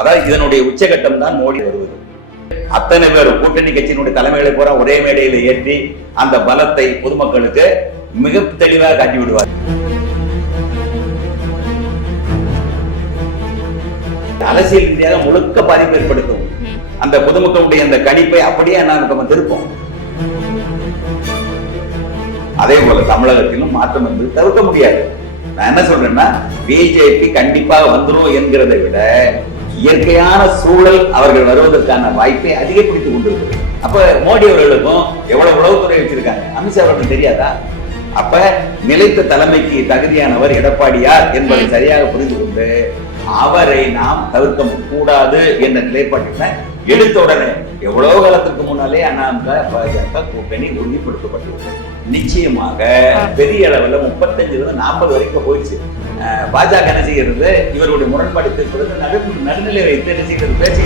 அதாவது இதனுடைய உச்சகட்டம் தான் மோடி வருவது. அத்தனை பேர் கூட்டணி கட்சியினுடைய தலைமைகளை பூரா ஒரே மேடையில் ஏற்றி அந்த பலத்தை பொதுமக்களுக்கு மிக தெளிவாக காட்டி விடுவார். அரசியல் ரீதியாக முழுக்க பாதிப்பு ஏற்படுத்தும். அந்த பொதுமக்களுடைய அந்த கணிப்பை அப்படியே நம்ம திருப்போம். அதே போல தமிழகத்திலும் மாற்றம் வந்து தவிர்க்க முடியாது. நான் என்ன சொல்றேன்னா, பிஜேபி கண்டிப்பாக வந்துரும் என்கிறதை விட இயற்கையான சூழல் அவர்கள் வருவதற்கான வாய்ப்பை அதிகப்படுத்திக் கொண்டிருக்கிறது. அப்ப மோடி அவர்களுக்கும் எவ்வளவு உளவுத்துறை வச்சிருக்காங்க, அமித்ஷா அவர்களுக்கு தெரியாதா? அப்ப நிலைத்த தலைமைக்கு தகுதியானவர் எடப்பாடியார் என்பதை சரியாக புரிந்து கொண்டு அவரை நாம் தவிர்க்க கூடாது என்ற நிலைப்பாட்டில் எடுத்த உடனே எவ்வளவு காலத்துக்கு முன்னாலே அண்ணாமலை பாஜக கூட்டணி உறுதிப்படுத்தப்பட்டுள்ளது. நிச்சயமாக பெரிய அளவில் 35-40 வரைக்கும் போயிடுச்சு. பாஜக என்ன செய்கிறது, இவருடைய முரண்பாடு நடுநிலை வைத்து என்ன செய்கிறது, பேசி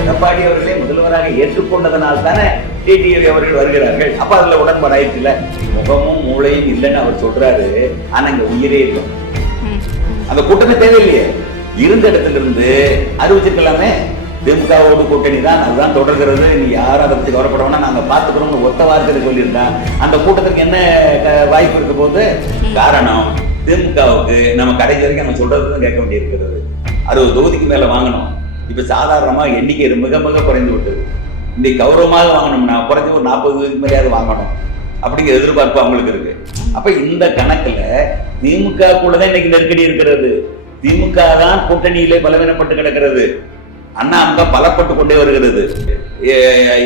எடப்பாடி அவர்களே முதல்வராக ஏற்றுக்கொண்டதனால் தானே டிடிவி அவர்கள் வருகிறார்கள். அப்ப அதுல உடன்பாடு ஆயிடுச்சு இல்ல. முகமும் மூளையும் இல்லைன்னு அவர் சொல்றாரு, ஆனா இங்க உயிரே இருக்கும். அந்த கூட்டமே தேவையில்லையே, இருந்த இடத்துல இருந்து அறிவிச்சிருக்கலாமே. திமுகவோடு கூட்டணி தான், அதுதான் தொடர்கிறது, நீ யாரும் அதை பத்தி கவலைப்படணும்னா நாங்க பாத்துக்கிறோம்னு ஒத்த வார்த்தை சொல்லியிருந்தா அந்த கூட்டத்துக்கு என்ன வாய்ப்பு இருக்க போது? காரணம், திமுகவுக்கு நம்ம கடைசி வரைக்கும் நம்ம சொல்றதுதான் கேட்க வேண்டியிருக்கிறது. 60 தொகுதிக்கு மேல வாங்கணும். இப்ப சாதாரணமா எண்ணிக்கை மிக மிக குறைந்து விட்டது. இன்னைக்கு கௌரவமாக வாங்கணும்னா குறைஞ்சி ஒரு 40 தொகுதிக்கு மேலேயாவது வாங்கணும் அப்படிங்கிற எதிர்பார்ப்பு அவங்களுக்கு இருக்கு. அப்ப இந்த கணக்குல திமுக கூடதான் இன்னைக்கு நெருக்கடி இருக்கிறது. திமுக தான் கூட்டணியிலே பலவீனப்பட்டு கிடக்கிறது. அண்ணாமலை பலப்பட்டு கொண்டே வருகிறது.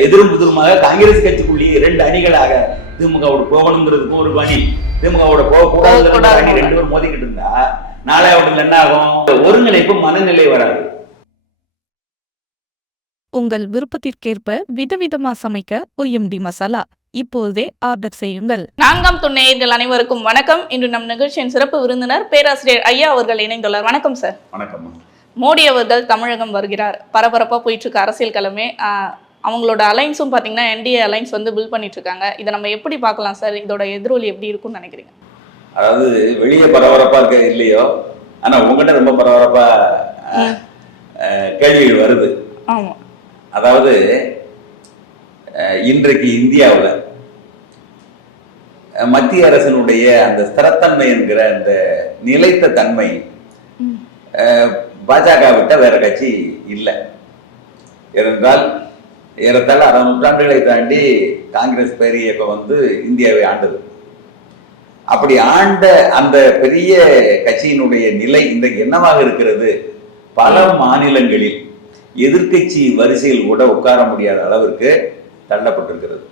எதிரும் புதிருமாக காங்கிரஸ் கட்சிக்குள்ளேயே 2 அணிகளாக திமுகவோட போகணுங்கிறதுக்கு ஒரு அணி, திமுகவோட போகக்கூடாதுங்கிற அணி 2 பேரும் மோதிக்கிட்டு இருந்தா நாளை அவர்கள் என்ன ஆகும்? ஒருங்கிணைப்பு மனநிலை வராது. உங்கள் விருப்பத்திற்கேற்ப விதவிதமா சமைக்க OMD மசாலா இப்போதே ஆர்டர் செய்யுங்கள். 4ஆம் துணை நேயர்கள் அனைவருக்கும் வணக்கம். இன்று நம் நிகழ்ச்சியின் சிறப்பு விருந்தினர் பேராசிரியர் ஐயா அவர்கள் இணைந்துள்ளார். வணக்கம் சார். வணக்கம். மோடி அவர்கள் தமிழகம் வருகிறார். பரபரப்பா போயிட்டு இருக்க அரசியல் கிழமை. அவங்களோட அலைன்ஸும் பாத்தீங்கன்னா NDA அலைன்ஸ் வந்து பில் பண்ணிட்டு இருக்காங்க. இதை நம்ம எப்படி பார்க்கலாம் சார்? இதோட எதிரொலி எப்படி இருக்கும்னு நினைக்கிறீங்க? அதாவது வெளியே பரபரப்பா இருக்க இல்லையோ, ஆனா உங்ககிட்ட ரொம்ப பரபரப்பா கேள்விகள் வருது. ஆமா, அதாவது இன்றைக்கு இந்தியாவில் மத்திய அரசினுடைய அந்த ஸ்திரத்தன்மை என்கிற அந்த நிலைத்த தன்மை பாஜக விட்ட வேற கட்சி இல்லை. ஏனென்றால் ஏறத்தாழ 60 நூற்றாண்டுகளை தாண்டி காங்கிரஸ் பெரிய இயக்கம் வந்து இந்தியாவை ஆண்டது. அப்படி ஆண்ட அந்த பெரிய கட்சியினுடைய நிலை இன்றைக்கு என்னவாக இருக்கிறது? பல மாநிலங்களில் எதிர்கட்சி வரிசையில் கூட உட்கார முடியாத அளவிற்கு தள்ளப்பட்டிருக்கிறது.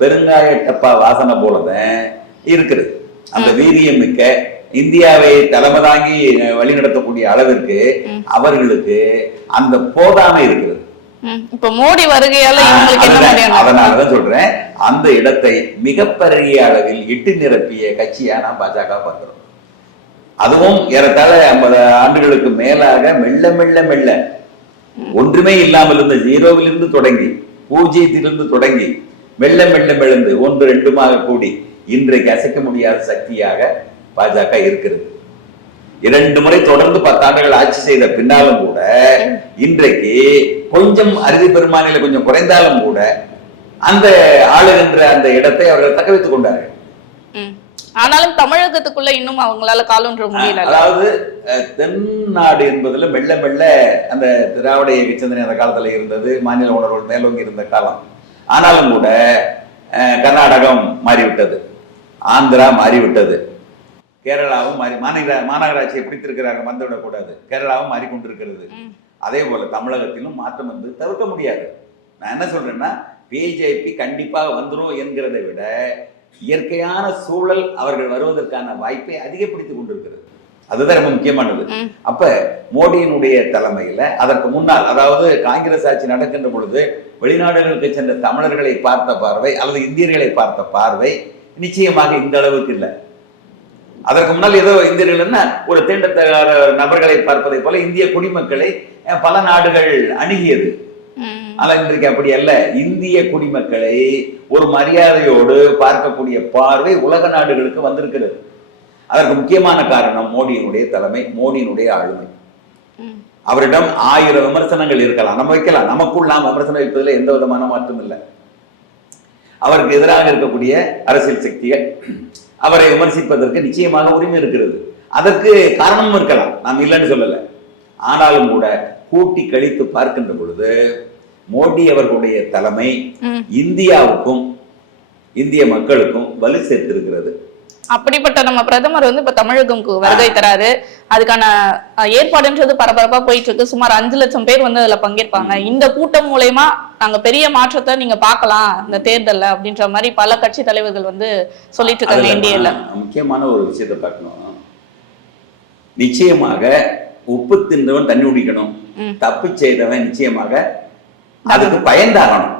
பெருங்காய டப்பா வாசனை போலதான் இருக்கிறது. அந்த வீரியம் மிக்க இந்தியாவை தலைமை தாங்கி வழிநடத்தக்கூடிய அளவிற்கு அவர்களுக்கு அந்த போதாமை இருக்கிறது. இப்ப மோடி வருகையால அதனாலதான் சொல்றேன், அந்த இடத்தை மிகப்பெரிய அளவில் இட்டு நிரப்பிய கட்சியா நான் பாஜக பார்க்கிறோம். அதுவும் ஏறத்தாழ 50 ஆண்டுகளுக்கு மேலாக மெல்ல மெல்ல மெல்ல ஒன்றுமே இல்லாமல் இருந்த ஜீரோவிலிருந்து தொடங்கி, பூஜ்ஜியத்திலிருந்து தொடங்கி மெல்ல மெல்ல மெழுந்து 1, 2 கூடி இன்றைக்கு அசைக்க முடியாத சக்தியாக பாஜக இருக்கிறது. 2 முறை தொடர்ந்து 10 ஆண்டுகள் ஆட்சி செய்த பின்னாலும் கூட இன்றைக்கு கொஞ்சம் அறுதி பெரும்பான்மையில கொஞ்சம் குறைந்தாலும் கூட அந்த ஆளுகின்ற அந்த இடத்தை அவர்கள் தக்க வைத்துக் கொண்டார்கள். ஆனாலும் தமிழகத்துக்குள்ள இன்னும் அவங்களால காலொன்ற முடியல. அதாவது தென்னாடு என்பதுல மெல்ல மெல்ல அந்த திராவிட இயக்க சிந்தனை அந்த காலத்துல இருந்தது, மாநில உணர்வுகள் மேலோங்கி இருந்த காலம். ஆனாலும் கூட கர்நாடகம் மாறிவிட்டது, ஆந்திரா மாறிவிட்டது, கேரளாவும் மாறி மாநகராட்சியை பிடித்திருக்கிறாங்க, வந்துவிடக்கூடாது. கேரளாவும் மாறிக்கொண்டிருக்கிறது. அதே போல தமிழகத்திலும் மாற்றம் வந்து தவிர்க்க முடியாது. நான் என்ன சொல்றேன்னா, பிஜேபி கண்டிப்பாக வந்துரும் என்கிறதை விட இயற்கையான சூழல் அவர்கள் வருவதற்கான வாய்ப்பை அதிகப்படுத்திக் கொண்டிருக்கிறது. அதுதான் ரொம்ப முக்கியமானது. அப்ப மோடியினுடைய தலைமையில அதற்கு முன்னால், அதாவது காங்கிரஸ் ஆட்சி நடக்கின்ற பொழுது வெளிநாடுகளுக்கு சென்ற தமிழர்களை பார்த்த பார்வை அல்லது இந்தியர்களை பார்த்த பார்வை நிச்சயமாக இந்த அளவுக்கு இல்லை. அதற்கு முன்னால் ஏதோ இந்தியர்கள் ஒரு தீண்டத்தகாத நபர்களை பார்ப்பதை போல இந்திய குடிமக்களை பல நாடுகள் அணுகியது. ஆனால் இன்றைக்கு அப்படி அல்ல. இந்திய குடிமக்களை ஒரு மரியாதையோடு பார்க்கக்கூடிய பார்வை உலக நாடுகளுக்கு வந்திருக்கிறது. அதற்கு முக்கியமான காரணம் மோடியினுடைய தலைமை, மோடியினுடைய ஆளுமை. அவரிடம் 1000 விமர்சனங்கள் இருக்கலாம், நம்ம வைக்கலாம், நமக்குள் நாம் விமர்சனம் வைப்பதில் எந்த விதமான மாற்றம் இல்லை. அவருக்கு எதிராக இருக்கக்கூடிய அரசியல் சக்திகள் அவரை விமர்சிப்பதற்கு நிச்சயமாக உரிமை இருக்கிறது. அதற்கு காரணமும் இருக்கலாம், நாம் இல்லைன்னு சொல்லல. ஆனாலும் கூட கூட்டி கழித்து பார்க்கின்ற பொழுது மோடி அவர்களுடைய தலைமை இந்தியாவுக்கும் இந்திய மக்களுக்கும் வலு சேர்த்திருக்கிறது. அப்படிப்பட்ட நம்ம பிரதமர் வந்து இப்ப தமிழகம்க்கு வருகை தராரு. அதுக்கான ஏற்பாடுன்றது பரபரப்பா போயிட்டு இருக்கு. சுமார் 5 லட்சம் பேர் வந்து அதுல பங்கேற்பாங்க. இந்த கூட்டம் மூலமா நாங்க பெரிய மாற்றத்தை நீங்க பார்க்கலாம் இந்த தேர்தல்ல அப்படின்ற மாதிரி பல கட்சி தலைவர்கள் வந்து சொல்லிட்டு இருக்காங்க. இந்தியால முக்கியமான ஒரு விஷயத்தை பார்க்கணும். நிச்சயமாக உப்பு தின்றவன் தண்ணி குடிக்கணும், தப்பு செய்தவன் நிச்சயமாக அதுக்கு பயந்தாகணும்.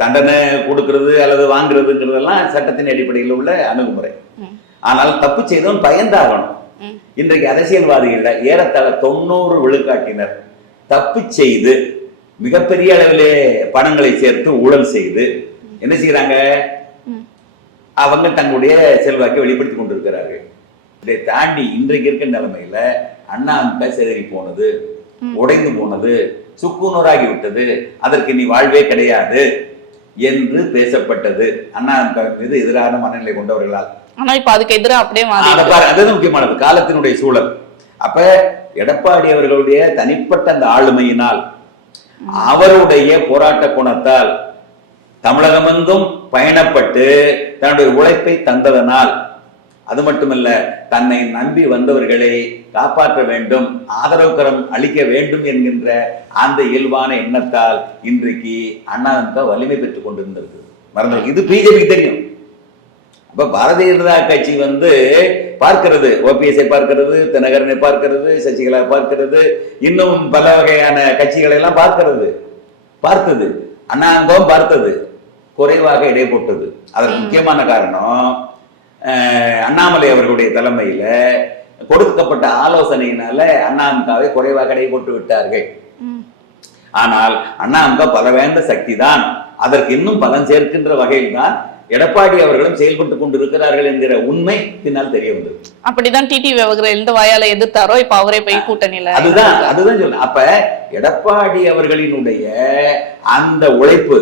தண்டனை கொடுக்கிறது அல்லது வாங்குறதுங்கிறதெல்லாம் சட்டத்தின் அடிப்படையில் உள்ள அணுகுமுறை. ஆனால் தப்பு செய்தவன் பயந்தாகணும். இன்றைக்கு அரசியல்வாதிகள் ஏறத்தாழ 90 விழுக்காட்டினர் தப்பு செய்து மிகப்பெரிய அளவிலே பணங்களை சேர்த்து ஊழல் செய்து என்ன செய்யறாங்க, அவங்க தங்களுடைய செல்வாக்கை வெளிப்படுத்தி கொண்டிருக்கிறார்கள். இதை தாண்டி இன்றைக்கு இருக்கிற நிலைமையில அண்ணாமலை சிதறி போனது, உடைந்து போனது, சுக்குநூறாகி விட்டது, அதற்கு நீ வாழ்வே கிடையாது என்று பேசப்பட்டது அண்ணாமலை மீது எதிரான மனநிலை கொண்டவர்களால். ஆனா இப்ப அதுக்கு எதிராக அப்படியே அதுதான் முக்கியமானது, காலத்தினுடைய சூழல். அப்ப எடப்பாடி அவர்களுடைய தனிப்பட்ட அந்த ஆளுமையினால், அவருடைய போராட்ட குணத்தால், தமிழகமெங்கும் பயணப்பட்டு தன்னுடைய உழைப்பை தந்ததனால், அது மட்டுமல்ல தன்னை நம்பி வந்தவர்களை காப்பாற்ற வேண்டும், ஆதரவு கரம் அளிக்க வேண்டும் என்கின்ற அந்த இயல்பான எண்ணத்தால் இன்றைக்கு அண்ணாதிமுக வலிமை பெற்றுக் கொண்டிருந்தது. மறந்து இது பிஜேபிக்கு தெரியும். அப்ப பாரதிய ஜனதா கட்சி வந்து பார்க்கிறது, ஓபிஎஸ்ஐ பார்க்கிறது, தினகரனை பார்க்கிறது, சசிகலா பார்க்கிறது, இன்னும் பல வகையான கட்சிகளை எல்லாம் பார்த்தது. அண்ணாதிமுகவும் பார்த்தது, குறைவாக இடை போட்டது. அதற்கு முக்கியமான காரணம் அண்ணாமலை அவர்களுடைய தலைமையில கொடுக்கப்பட்ட ஆலோசனையினால அண்ணாதிமுகவை குறைவாக இடை போட்டு விட்டார்கள். ஆனால் அண்ணாதிமுக பல வேண்ட சக்தி தான், அதற்கு இன்னும் பலன் சேர்க்கின்ற வகையில் தான் எடப்பாடி அவர்களும் செயல்பட்டுக் கொண்டிருக்கிறார்கள் என்கிற உண்மை பின்னால் தெரிய வந்தது. அப்படிதான் டிடிவி அவர்கள் எந்த வாயால எதிர்த்தாரோ இப்ப அவரே போய் கூட்டணியில அதுதான் சொல்ல. அப்ப எடப்பாடி அவர்களினுடைய அந்த உழைப்பு,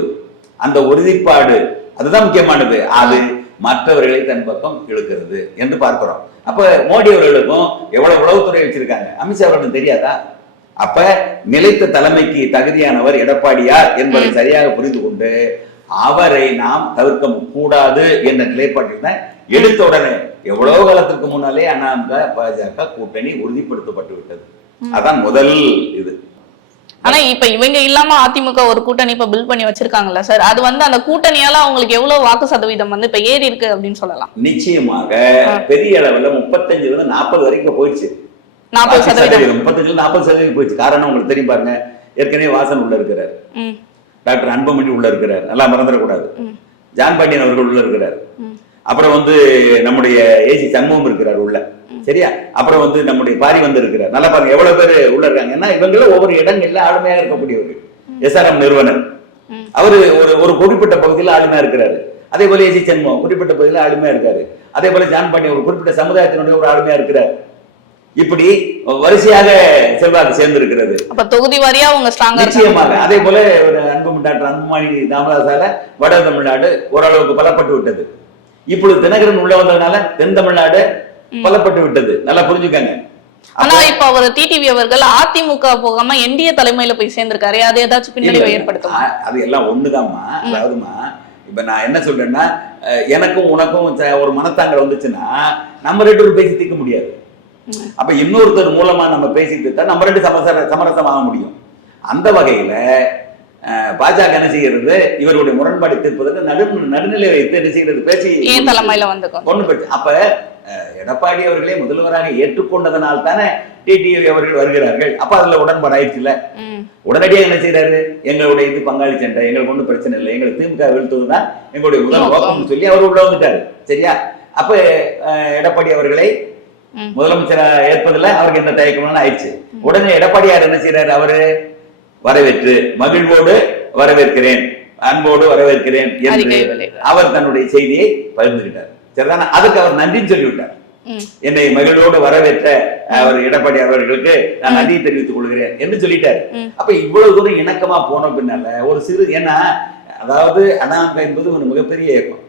அந்த உறுதிப்பாடு, அதுதான் முக்கியமானது. அது மற்றவர்களை தன் பக்கம் இழுக்கிறது என்று பார்க்கிறோம். அப்ப மோடி அவர்களுக்கும் எவ்வளவு உளவுத்துறை வச்சிருக்காங்க, அமித்ஷா அவர்களுக்கு தெரியாதா? அப்ப நிலைத்த தலைமைக்கு தகுதியானவர் எடப்பாடியார் என்பதை சரியாக புரிந்து கொண்டு அவரை நாம் தவிர்க்க கூடாது என்ற நிலைப்பாட்டில் தான் எடுத்த உடனே எவ்வளவு காலத்திற்கு முன்னாலே அண்ணாதிமுக பாஜக கூட்டணி உறுதிப்படுத்தப்பட்டு விட்டது. அதான் முதல் இது. ஆனா இப்ப இவங்க இல்லாம அதிமுக ஒரு கூட்டணி இப்ப பில் பண்ணி வச்சிருக்காங்கல்ல சார், அது வந்து அந்த கூட்டணியால அவங்களுக்கு எவ்வளவு வாக்கு சதவீதம் வந்து இப்ப ஏறி இருக்கு அப்படின்னு சொல்லலாம். நிச்சயமாக பெரிய அளவுல 35 40 வரைக்கும் போயிடுச்சு. 40% 35-40% போயிடுச்சு. காரணம் உங்களுக்கு தெரியும் பாருங்க, ஏற்கனவே வாசன் உள்ள இருக்கிறார், டாக்டர் அன்புமணி உள்ள இருக்கிறார், நல்லா மறந்துடக்கூடாது, ஜான் பாண்டியன் அவர்கள் உள்ள இருக்கிறார், அப்புறம் வந்து நம்முடைய ஏசி சண்முகம் இருக்கிறார் உள்ள, சரியா? அப்புறம் வந்து நம்முடைய பாரி வந்து இருக்கிறார். நல்லா பாருங்க எவ்வளவு பேர் உள்ள இருக்காங்க. ஏன்னா இவங்கள ஒவ்வொரு இடங்கள்ல ஆளுமையாக இருக்கக்கூடியவர்கள். SRM நிறுவனர் அவரு ஒரு குறிப்பிட்ட பகுதியில் ஆளுமையா இருக்கிறாரு. அதே போல ஏசி சண்முகம் குறிப்பிட்ட பகுதியில் ஆளுமையா இருக்காரு. அதே போல ஜான் பாண்டியன் ஒரு குறிப்பிட்ட சமுதாயத்தினுடைய ஒரு ஆளுமையா இருக்கிறார். இப்படி வரிசையாக செல்வாக்கு சேர்ந்து இருக்கிறது. அப்ப தொகுதி வாரியா அவங்க ஸ்ட்ராங்கா நிச்சயமாக. அதே போல ஒரு டாக்டர் அன்புமணி ராமதாசால வட தமிழ்நாடு ஓரளவுக்கு பலப்பட்டு விட்டது. இப்பொழுது தினகரன் உள்ள வந்ததுனால தென் தமிழ்நாடு பலப்பட்டு விட்டது. நல்லா புரிஞ்சுக்கங்க. ஆனா இப்ப அவர் டிடிவி அவர்கள் அதிமுக போகாம என்டிஏ தலைமையில போய் சேர்ந்திருக்காரு. அது ஏதாச்சும் பின்னடைவை ஏற்படுத்தும்? அது எல்லாம் ஒண்ணுதாம்மா. அதாவதுமா இப்ப நான் என்ன சொல்றேன்னா, எனக்கும் உனக்கும் ஒரு மனத்தாங்கல் வந்துச்சுன்னா நம்ம 2 பேரும் பேசி தீர்க்க முடியாது. அப்ப இன்னொருத்தர் மூலமா நம்ம பேசிட்டு தான் நம்ம 2 சமரசம் ஆக முடியும். அந்த வகையில பாஜக என்ன செய்கிறது, இவருடைய முரண்பாடு தீர்ப்பதற்கு நடுநிலை வைத்து என்ன செய்கிறது, பேசி தலைமையில வந்து கொண்டு போயிடுச்சு. அப்ப எடப்பாடி அவர்களே முதல்வராக ஏற்றுக்கொண்டதனால் தானே டிடிவி அவர்கள் வருகிறார்கள். அப்ப அதுல உடன்பாடு ஆயிடுச்சுல. உடனடியாக என்ன செய்யறாரு, எங்களுடைய இது பங்காளி சண்டை, எங்களுக்கு ஒன்றும் பிரச்சனை இல்லை, எங்களுக்கு திமுக வீழ்த்துவதுதான் எங்களுடைய முதல் நோக்கம்னு சொல்லி அவர் உள்ள வந்துட்டாரு. சரியா? அப்ப எடப்பாடி அவர்களை முதலமைச்சரா ஏற்பதில் அவருக்கு என்ன தயக்கம்னு ஆயிடுச்சு. உடனே எடப்பாடியார் என்ன செய்யறாரு, அவரு வரவேற்று மகிழ்வோடு வரவேற்கிறேன், அன்போடு வரவேற்கிறேன் என்று அவர் தன்னுடைய செய்தியை பகிர்ந்துகிட்டார். சரிதானே? அதுக்கு அவர் நன்றின்னு சொல்லிவிட்டார். என்னை மகிழ்வோடு வரவேற்ற அவர் எடப்பாடி அவர்களுக்கு நான் நன்றியை தெரிவித்துக் கொள்கிறேன் என்று சொல்லிட்டாரு. அப்ப இவ்வளவு தூரம் இணக்கமா போன பின்னால ஒரு சிறு, ஏன்னா அதாவது அண்ணாமலை என்பது ஒரு மிகப்பெரிய இயக்கம்.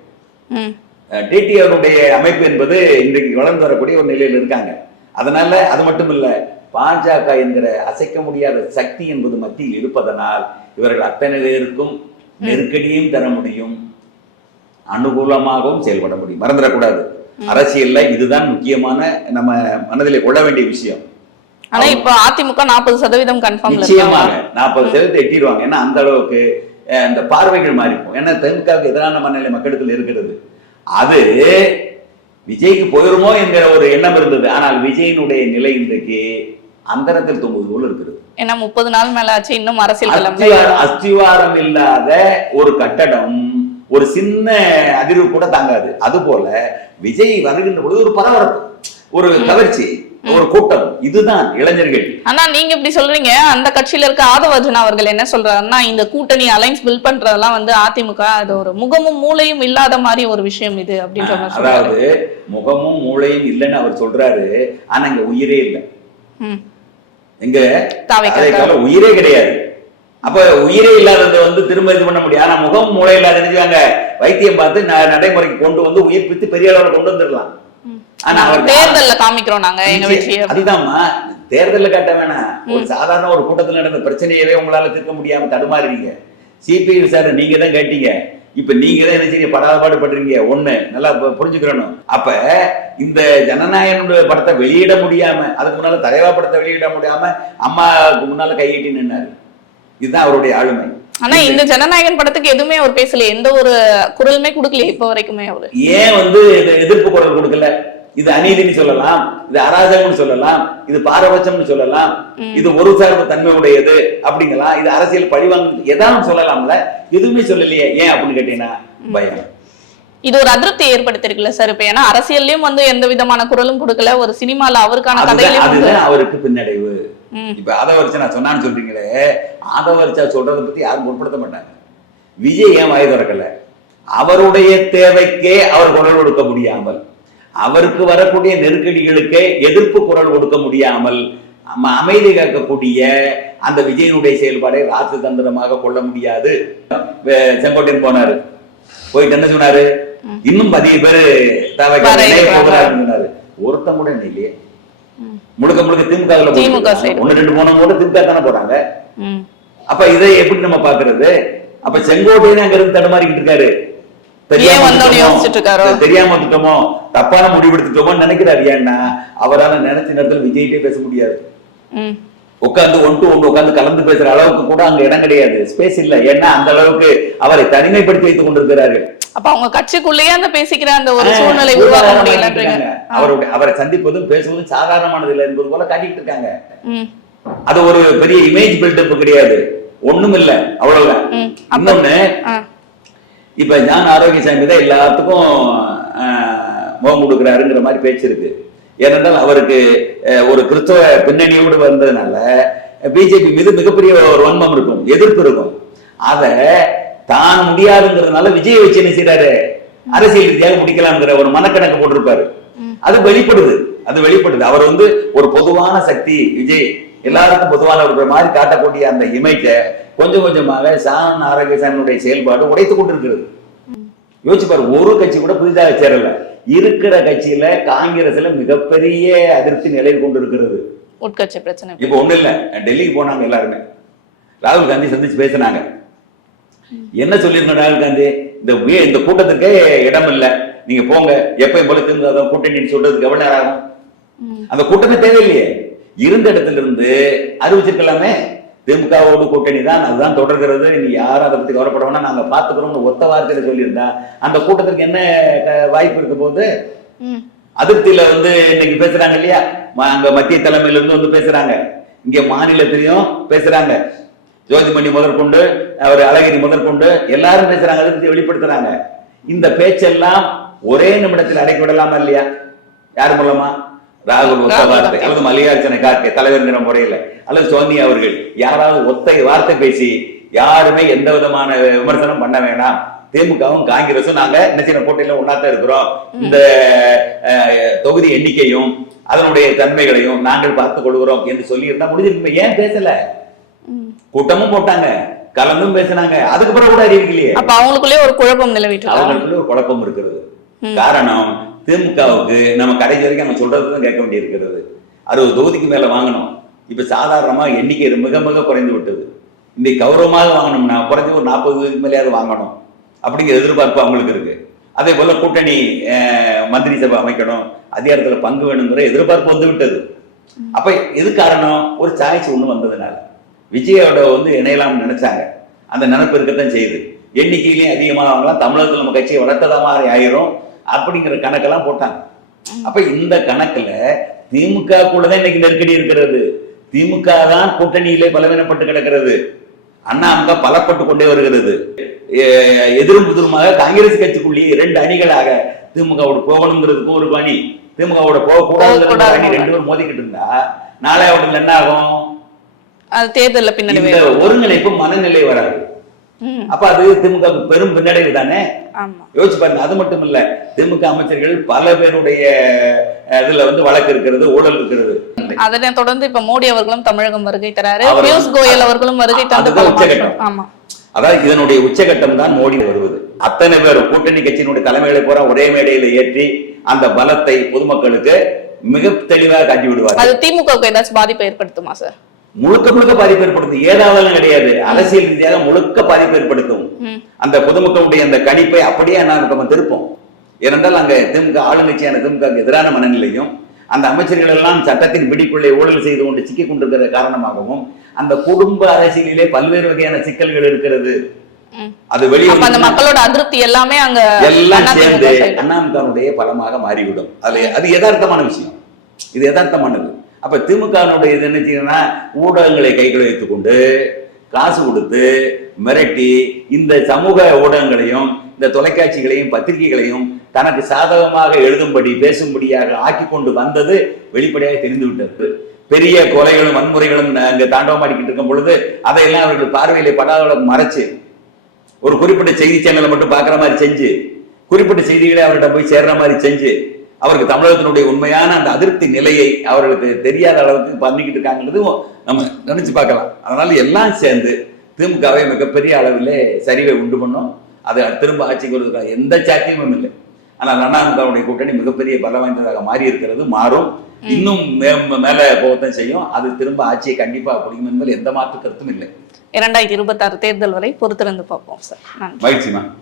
டிடி அவருடைய அமைப்பு என்பது இன்றைக்கு வளர்ந்து வரக்கூடிய ஒரு நிலையில் இருக்காங்க. அதனால அது மட்டும் இல்ல, பாஜக என்கிற அசைக்க முடியாத சக்தி என்பது மத்தியில் இருப்பதனால் இவர்கள் அத்தனை பேருக்கும் நெருக்கடியும் தர முடியும், அனுகூலமாகவும் செயல்பட முடியும். மறந்துடக்கூடாது, அரசியல்ல இதுதான் முக்கியமான நம்ம மனதிலே கொள்ள வேண்டிய விஷயம். ஆனா இப்ப அதிமுக 40% கன்ஃபார்ம், நிச்சயமாக 40% எட்டிடுவாங்க. ஏன்னா அந்த அளவுக்கு இந்த பார்வைகள் மாறிப்போம். ஏன்னா திமுகவுக்கு எதிரான மனநிலை மக்களிடத்தில் இருக்கிறது. அது விஜய்க்கு போயிருமோ என்கிற ஒரு எண்ணம் இருந்தது. ஆனால் விஜயினுடைய நிலை இன்றைக்கு அந்தரத்தில் தொங்குவது போல இருக்கிறது. ஏன்னா 30 நாள் மேல ஆச்சு, இன்னும் அரசியல் அஸ்திவாரம் இல்லாத ஒரு கட்டடம் ஒரு சின்ன அதிர்வு கூட தாங்காது. அது போல விஜய் வருகின்ற பொழுது ஒரு பரபரப்பு, ஒரு கவர்ச்சி, ஒரு கூட்டம். இதுதான் இளைஞர்கள். ஆனா நீங்க இப்படி சொல்றீங்க, அந்த கட்சியில இருக்க ஆதவ அர்ஜுனா அவர்கள் என்ன சொல்றாருன்னா, இந்த கூட்டணி அலைன்ஸ் பில்ட் பண்றதெல்லாம் அதிமுக அது ஒரு முகமும் மூளையும் இல்லாத மாதிரி ஒரு விஷயம் இது அப்படின்ற மாதிரி. அதாவது முகமும் மூளையும் இல்லைன்னு அவர் சொல்றாரு. ஆனா இங்க உயிரே இல்லை. எங்க உயிரே கிடையாது. அப்ப உயிரே இல்லாததை திரும்ப இது பண்ண முடியும். ஆனா முகம் மூளை இல்லாத நினைச்சாங்க வைத்தியம் பார்த்து நடைமுறைக்கு கொண்டு வந்து உயிர்ப்பித்து பெரிய அளவுல கொண்டு வந்துடலாம். ஆனா அவர் தேர்தல்ல காமிக்கிறோம் நாங்க எங்க வெற்றியை. அதுதான்மா, தேர்தல்ல காட்ட வேணாம். ஒரு சாதாரண ஒரு கூட்டத்துல நடந்த பிரச்சனையவே உங்களால தீர்க்க முடியாம தடுமாறுறீங்க. சிபிஐ விசாரணை நீங்க தான் கேட்டீங்க, இப்ப நீங்க தான் என்ன செய்ய படாதபாடு பண்றீங்க. ஒண்ணு நல்லா புரிஞ்சுக்கிறணும். அப்ப இந்த ஜனநாயகனுடைய படத்தை வெளியிட முடியாம, அதுக்கு முன்னால தலைவா படத்தை வெளியிட முடியாம அம்மாவுக்கு முன்னால கையிட்டி நின்னாரு. இதுதான் அவருடைய ஆளுமை. ஆனா இந்த ஜனநாயகன் படத்துக்கு எதுவுமே அவர் பேசல, எந்த ஒரு குரலுமே கொடுக்கல இப்ப வரைக்குமே. அவரு ஏன் எதிர்ப்பு குரல் கொடுக்கல? இது அநீதினு சொல்லலாம், இது அராஜகம்னு சொல்லலாம், இது பாரபட்சம்னு சொல்லலாம், இது ஒரு சார்பு தன்மை உடையது அப்படிங்கலாம், இது அரசியல் பழிவாங்க எதாவது சொல்லலாம்ல. எதுவுமே சொல்லலையே. ஏன் அப்படின்னு கேட்டீங்கன்னா பயம். இது ஒரு அதிருப்தி ஏற்படுத்திருக்குல்ல சார். இப்ப ஏன்னா அரசியல்லயும் எந்த விதமான குரலும் கொடுக்கல, ஒரு சினிமால அவருக்கான கதையிலும் அவருக்கு பின்னடைவு. இப்ப ஆதவரிச்சா நான் சொன்னான்னு சொல்றீங்களே, ஆதவரிச்சா சொல்றதை பத்தி யாரும் பொருட்படுத்த மாட்டாங்க. விஜய் ஏன் வாய் திறக்கல? அவருடைய தேவைக்கே அவர் குரல் கொடுக்க முடியாமல், அவருக்கு வரக்கூடிய நெருக்கடிகளுக்கே எதிர்ப்பு குரல் கொடுக்க முடியாமல் அமைதி காக்கக்கூடிய அந்த விஜயனுடைய செயல்பாடை ராத்து தந்திரமாக கொள்ள முடியாது. செங்கோட்டையன் போனாரு, போயிட்டு என்ன சொன்னாரு, இன்னும் 10 பேரு சொன்னாரு. ஒருத்தம் கூட இல்லையே. முழுக்க முழுக்க திமுக 1-2 போனவங்க கூட திமுக தானே போறாங்க. அப்ப இதை எப்படி நம்ம பாக்குறது? அப்ப செங்கோட்டையன் அங்க இருந்து தடுமாறிக்கிட்டு இருக்காரு. தெரியாம வந்துட்டோமோ, தப்பான முடிவெடுத்துட்டோமோ நினைக்கிறாரு. ஏன்னா அவரால் நினைச்ச நேரத்தில் விஜய்கிட்டே பேச முடியாது. உட்காந்து 1-to-1 உட்காந்து கலந்து பேசுற அளவுக்கு கூட அங்க இடம் கிடையாது, ஸ்பேஸ் இல்ல. ஏன்னா அந்த அளவுக்கு அவரை தனிமைப்படுத்தி வைத்துக் கொண்டிருக்கிறாரு. அப்ப அவங்க கட்சிக்குள்ளேயே அந்த பேசிக்கிற அந்த ஒரு சூழ்நிலை உருவாக்க முடியல. அவரை சந்திப்பதும் பேசுவதும் சாதாரணமானது இல்லை என்பது போல காட்டிட்டு இருக்காங்க. அது ஒரு பெரிய இமேஜ் பில்டப் கிடையாது, ஒண்ணும் இல்ல, அவ்வளவுதான். இன்னொன்னு, இப்ப ஞான ஆரோக்கியசாமி தான் எல்லாத்துக்கும் முகம் கொடுக்கிறாருங்கிற மாதிரி பேச்சு இருக்கு. ஏனென்றால் அவருக்கு ஒரு கிறிஸ்தவ பின்னணியோடு வந்ததுனால பிஜேபி மீது மிகப்பெரிய ஒரு வன்மம் இருக்கும், எதிர்ப்பு இருக்கும். அத தான் முடியாதுங்கிறதுனால விஜய் வச்சு என்ன செய்யறாரு, அரசியல் ரீதியாக முடிக்கலாம்ங்கிற ஒரு மனக்கணக்கு போட்டிருப்பாரு. அது வெளிப்படுது. அவர் ஒரு பொதுவான சக்தி, விஜய் எல்லாருக்கும் பொதுவான ஒரு மாதிரி காட்டக்கூடிய அந்த இமேஜை கொஞ்சம் கொஞ்சமாக ஞான ஆரோக்கியசாமியுடைய செயல்பாடு உடைத்துக் கொண்டிருக்கிறது. யோசிச்சு பாரு, ஒரு கட்சி கூட புதிதாக சேரல. இருக்கிற கட்சியில காங்கிரஸ்ல மிகப்பெரிய அதிருப்தி நிலையில் கொண்டிருக்கிறது. உட்கட்சி பிரச்சனை இப்ப ஒண்ணு இல்ல, டெல்லிக்கு போனாங்க எல்லாருமே, ராகுல் காந்தி சந்திச்சு பேசினாங்க. என்ன சொல்லிருந்தோம் ராகுல் காந்தி, இந்த கூட்டத்துக்கே இடம் இல்ல, நீங்க போங்க, எப்பயும் போல திரும்ப கூட்டணி சொல்றதுக்கு எவ்வளவு நேரம் ஆகும்? அந்த கூட்டமே தேவையில்லையே, இருந்த இடத்துல இருந்து அறிவிச்சிருக்கலாமே. திமுகவோடு கூட்டணி தான், அதுதான் தொடர்கிறது, நீங்க யாரும் அதை பத்தி கவலைப்பட வேணா, நாங்க பாத்துக்கிறோம்னு ஒத்த வார்த்தையில சொல்லியிருந்தா அந்த கூட்டத்துக்கு என்ன வாய்ப்பு இருக்க போது? அதிருப்தியில இன்னைக்கு பேசுறாங்க இல்லையா, அங்க மத்திய தலைமையில இருந்து பேசுறாங்க, இங்க மாநிலத்திலையும் பேசுறாங்க, ஜோதிமணி முதற்கொண்டு அவர் அழகிரி முதற்கொண்டு எல்லாரும் பேசுறாங்க, அதிருப்தியை வெளிப்படுத்துறாங்க. இந்த பேச்செல்லாம் ஒரே நிமிடத்தில் அடக்கி விடலாமா இல்லையா? யாரு மூலமா? ராகுல் ஒத்த வார்த்தை அல்லது மல்லிகார்ஜுன கார்கே தலைவர்கிற முறையில அல்லது சோனியா அவர்கள் யாராவது ஒத்த வார்த்தை பேசி யாருமே எந்த விதமான விமர்சனம் பண்ண வேண்டாம், திமுகவும் காங்கிரஸும் நாங்க என்ன செய்யணும், கூட்டணியில ஒன்னாத்தான் இருக்கிறோம், இந்த தொகுதி எண்ணிக்கையும் அதனுடைய தன்மைகளையும் நாங்கள் பார்த்துக் கொள்கிறோம் என்று சொல்லி இருந்தா முடிஞ்சிருக்கு. ஏன் பேசல? கூட்டமும் போட்டாங்க, கலந்தும் பேசினாங்க, அதுக்கப்புறம் கூட அறிவிக்கலையே. அப்ப அவங்களுக்குள்ளே ஒரு குழப்பம் நிலவிட்டு அவங்களுக்குள்ள ஒரு குழப்பம் இருக்கிறது. காரணம், திமுகவுக்கு நம்ம கடைசி வரைக்கும் நம்ம சொல்றதுதான் கேட்க வேண்டி இருக்கிறது. 60 தொகுதிக்கு மேல வாங்கணும். இப்ப சாதாரணமா எண்ணிக்கை மிக மிக குறைந்து விட்டது. இன்னைக்கு கௌரவமாக வாங்கணும்னா குறைஞ்ச ஒரு 40 தொகுதிக்கு மேலேயாவது வாங்கணும் அப்படிங்கிற எதிர்பார்ப்பு அவங்களுக்கு இருக்கு. அதே போல கூட்டணி மந்திரி சபை அமைக்கணும், அதிகாரத்துல பங்கு வேணுங்கிற எதிர்பார்ப்பு வந்து விட்டது. அப்ப எது காரணம்? ஒரு சாய்ஸ் ஒண்ணு வந்ததுனால. விஜயோட இணையலாம்னு நினைச்சாங்க, அந்த நினைப்பு இருக்கத்தான் செய்யுது. எண்ணிக்கையிலையும் அதிகமாக வாங்கலாம், தமிழகத்தில் நம்ம கட்சியை வளர்த்ததா மாதிரி ஆயிரும் அப்படிங்கிற கணக்கெல்லாம் போட்டாங்க. அப்ப இந்த கணக்குல திமுக கூடதான் இன்னைக்கு நெருக்கடி இருக்கிறது. திமுக தான் கூட்டணியிலே பலவீனப்பட்டு கிடக்கிறது. அண்ணாமுக பலப்பட்டு கொண்டே வருகிறது. எதிரும் புதிருமாக காங்கிரஸ் கட்சிக்குள்ளேயே 2 அணிகளாக திமுகவோட போகணுங்கிறதுக்கும் ஒரு அணி, திமுகவோட போக கூடாதுங்கிற அணி 2 பேரும் மோதிக்கிட்டு இருந்தா நாளை அவர்கள் என்ன ஆகும்? தேர்தல் பின்னடைவு, ஒருங்கிணைப்பு மனநிலை வராது. அப்ப அது திமுக பெரும் பின்னடைவு தானே. யோசிச்சு பாருங்க. அது மட்டும் இல்ல, திமுக அமைச்சர்கள் பல பேருடைய இதுல வழக்கு இருக்கிறது, ஊழல் இருக்கிறது. அதனை தொடர்ந்து இப்ப மோடி அவர்களும் தமிழகம் வருகை தராரு, பியூஷ் கோயல் அவர்களும் வருகை தந்து உச்சகட்டம். அதாவது இதனுடைய உச்சகட்டம் தான் மோடி வருவது. அத்தனை பேர் கூட்டணி கட்சியினுடைய தலைமைகளை போற ஒரே மேடையில ஏற்றி அந்த பலத்தை பொதுமக்களுக்கு மிக தெளிவாக காட்டி விடுவார். அது திமுகவுக்கு ஏதாச்சும் பாதிப்பை ஏற்படுத்துமா சார்? முழுக்க முழுக்க பாதிப்பு ஏற்படுத்தும். ஏதாவது கிடையாது, அரசியல் ரீதியாக முழுக்க பாதிப்பு ஏற்படுத்தும். அந்த பொதுமக்களுடைய அந்த கணிப்பை அப்படியே நம்ம திருப்போம். ஏனென்றால் அங்க திமுக ஆளுங்கட்சியான திமுக எதிரான மனநிலையும், அந்த அமைச்சர்கள் எல்லாம் சட்டத்தின் பிடிக்குள்ளே ஊழல் செய்து கொண்டு சிக்கிக் கொண்டிருக்கிற காரணமாகவும் அந்த குடும்ப அரசியலிலே பல்வேறு வகையான சிக்கல்கள் இருக்கிறது. அது வெளியே மக்களோட அதிருப்தி எல்லாமே அங்க எல்லாம் சேர்ந்து அண்ணாமுகனுடைய பலமாக மாறிவிடும். அது யதார்த்தமான விஷயம், இது யதார்த்தமானது. அப்ப திமுகனுடைய இது என்ன செய்யணும்னா, ஊடகங்களை கைகளை வைத்துக் கொண்டு காசு கொடுத்து மிரட்டி இந்த சமூக ஊடகங்களையும் இந்த தொலைக்காட்சிகளையும் பத்திரிகைகளையும் தனக்கு சாதகமாக எழுதும்படி பேசும்படியாக ஆக்கி கொண்டு வந்தது வெளிப்படையாக தெரிந்து விட்டது. பெரிய கொலைகளும் வன்முறைகளும் அங்க தாண்டவமாடிக்கிட்டு இருக்கும் பொழுது அதையெல்லாம் அவர்கள் பார்வையிலே படாத மறைச்சு ஒரு குறிப்பிட்ட செய்தி சேனலை மட்டும் பார்க்குற மாதிரி செஞ்சு, குறிப்பிட்ட செய்திகளை அவர்கிட்ட போய் சேர்ற மாதிரி செஞ்சு, அவருக்கு தமிழகத்தினுடைய உண்மையான அந்த அதிருப்தி நிலையை அவர்களுக்கு தெரியாத அளவுக்கு பண்ணிக்கிட்டு இருக்காங்கிறதும் நம்ம நினைச்சு பார்க்கலாம். அதனால எல்லாம் சேர்ந்து திமுகவை மிகப்பெரிய அளவில் சரிவை உண்டு பண்ணும். அது திரும்ப ஆட்சிக்கு வருவதற்காக எந்த சாத்தியமும் இல்லை. ஆனால் அண்ணாமுகவுடைய கூட்டணி மிகப்பெரிய பலம் வாய்ந்ததாக மாறி இருக்கிறது, மாறும், இன்னும் மேல போகத்தான் செய்யும். அது திரும்ப ஆட்சியை கண்டிப்பா பிடிக்கும் என்பதில் எந்த மாற்று கருத்தும் இல்லை. 2026 தேர்தல் வரை பொறுத்திருந்து பார்ப்போம் சார். மகிழ்ச்சிமா.